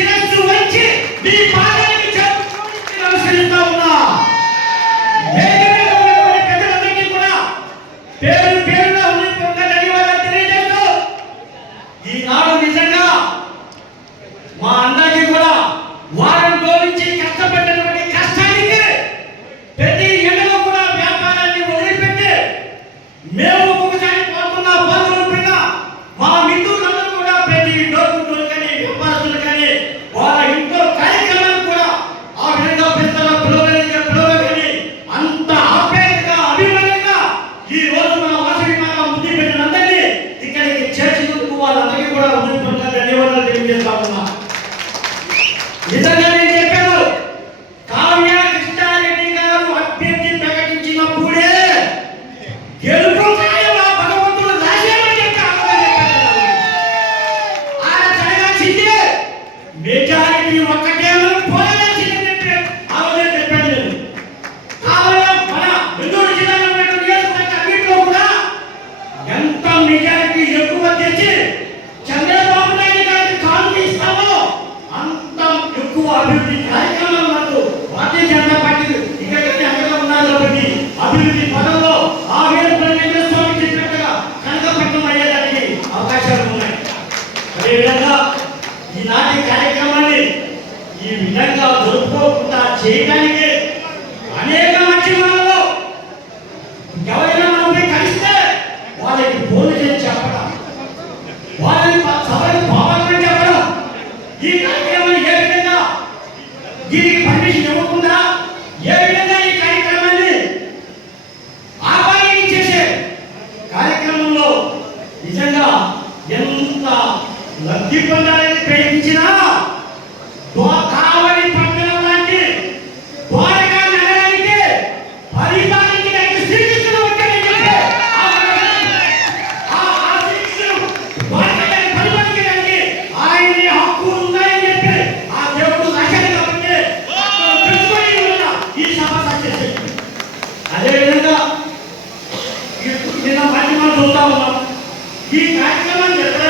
శిరస్సు వంచి మీ పాదాలు చేయడానికి అనేక మాధ్యమాలలో ఎవరైనా మనల్ని కలిస్తే వాళ్ళకి ఫోన్ చేసి చెప్పడం వాళ్ళని సభలకు భావాలను చెప్పడం ఈ కార్యక్రమం ఏ విధంగా దీనికి పర్మిషన్ ఇవ్వకుండా ఏ విధంగా ఈ కార్యక్రమాన్ని ఆపాయం చేసే కార్యక్రమంలో నిజంగా ఎంత లబ్ధి పొందాలని ప్రయత్నించినా ఈ కార్యక్రమాన్ని ఎక్కడ